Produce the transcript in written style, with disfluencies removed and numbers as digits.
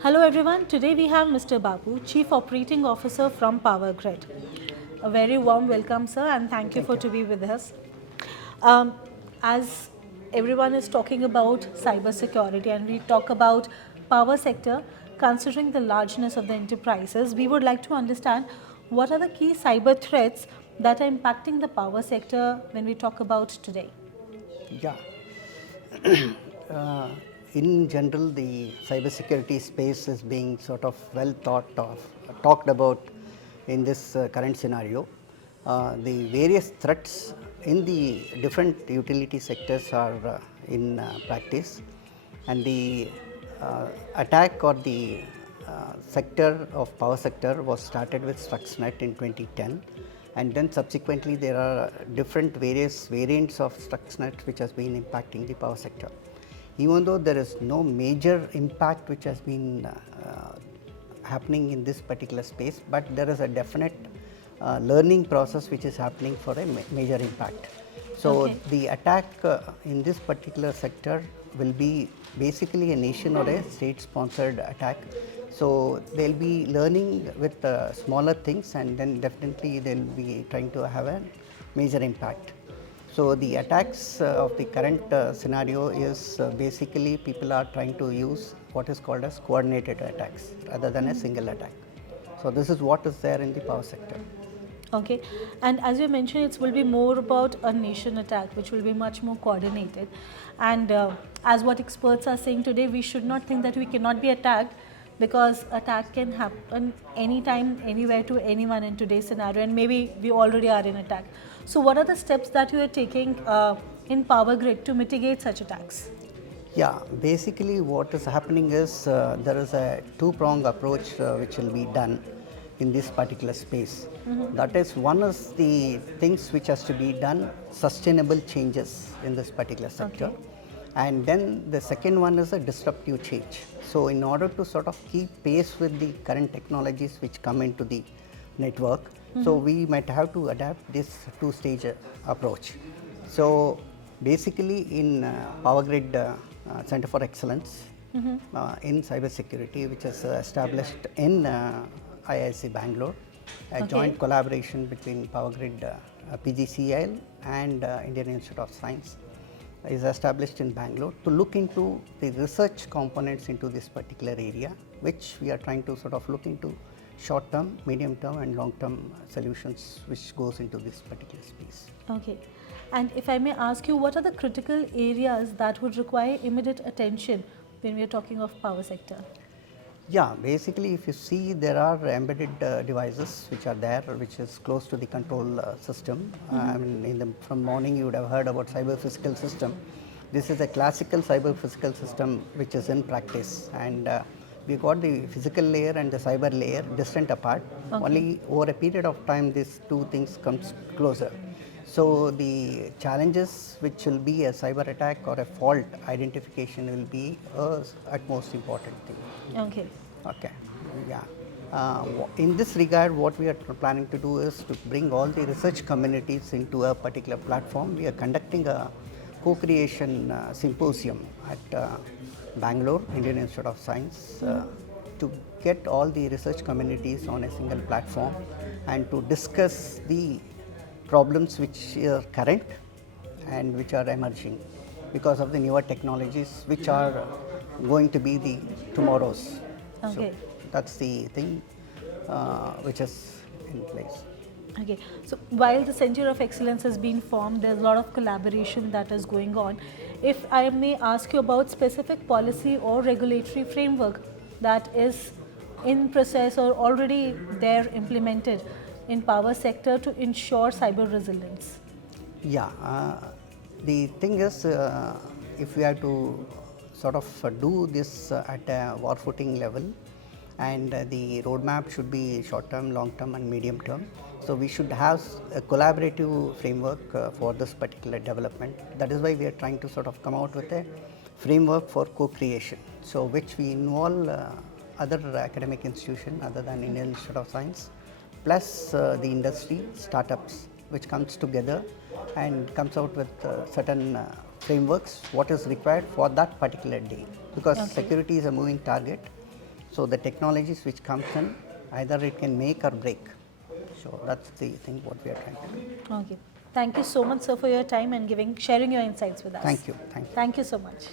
Hello everyone, today we have Mr. Bapu, Chief Operating Officer from PowerGrid. A very warm welcome sir and thank you Thank for you. to be with us. Um, as everyone is talking about cybersecurity and we talk about power sector, considering the largeness of the enterprises, we would like to understand what are the key cyber threats that are impacting the power sector when we talk about today. Yeah. uh, in general, the cybersecurity space is being sort of well talked about in this current scenario. The various threats in the different utility sectors are in practice, and the attack or the sector of power sector was started with Stuxnet in 2010, and then subsequently there are different various variants of Stuxnet which has been impacting the power sector. Even though there is no major impact which has been happening in this particular space, but there is a definite learning process which is happening for a major impact. So, Okay. the attack in this particular sector will be basically a nation or a state sponsored attack. So, they will be learning with smaller things, and then definitely they will be trying to have a major impact. So, the attacks of the current scenario is basically people are trying to use what is called as coordinated attacks rather than a single attack. So, this is what is there in the power sector. Okay, and as you mentioned, it will be more about a nation attack, which will be much more coordinated. And as what experts are saying today, we should not think that we cannot be attacked because attack can happen anytime, anywhere to anyone in today's scenario, and maybe we already are in attack. So, what are the steps that you are taking in Power Grid to mitigate such attacks? Yeah, basically what is happening is there is a two-pronged approach which will be done in this particular space. That is, one is the things which has to be done, sustainable changes in this particular sector. Okay. And then the second one is a disruptive change. So, in order to sort of keep pace with the current technologies which come into the network, so we might have to adapt this two-stage approach. So, basically in PowerGrid Center for Excellence in Cybersecurity, which is established in IIC Bangalore, a Okay. joint collaboration between PowerGrid PGCIL and Indian Institute of Science is established in Bangalore to look into the research components into this particular area, which we are trying to sort of look into short term, medium term and long term solutions which goes into this particular space. Okay. And if I may ask you, what are the critical areas that would require immediate attention when we are talking of power sector? Yeah, basically if you see there are embedded devices which are there which is close to the control system. I mean from morning you would have heard about cyber physical system. This is a classical cyber physical system which is in practice, and we got the physical layer and the cyber layer distant apart. Okay. Only over a period of time these two things comes closer. So, the challenges which will be a cyber attack or a fault identification will be a utmost important thing. Okay. Okay, yeah. In this regard, what we are planning to do is to bring all the research communities into a particular platform. We are conducting a co-creation symposium at Bangalore, Indian Institute of Science, to get all the research communities on a single platform and to discuss the problems which are current and which are emerging because of the newer technologies which are going to be the tomorrows. So, Okay. that's the thing which is in place. Okay. So while the Center of Excellence has been formed, there's a lot of collaboration that is going on. If I may ask you about specific policy or regulatory framework that is in process or already there implemented in power sector to ensure cyber resilience. Yeah, the thing is, if we have to sort of do this at a war footing level, and the roadmap should be short term, long term, and medium term. So, we should have a collaborative framework for this particular development. That is why we are trying to sort of come out with a framework for co creation. So, which we involve other academic institution other than Indian Institute of Science, plus the industry, startups, which comes together and comes out with certain frameworks, what is required for that particular day. Because Okay. security is a moving target, So the technologies which comes in, either it can make or break. So that's the thing what we are trying to do. Okay. Thank you so much, sir, for your time and sharing your insights with us. Thank you. Thank you. Thank you so much.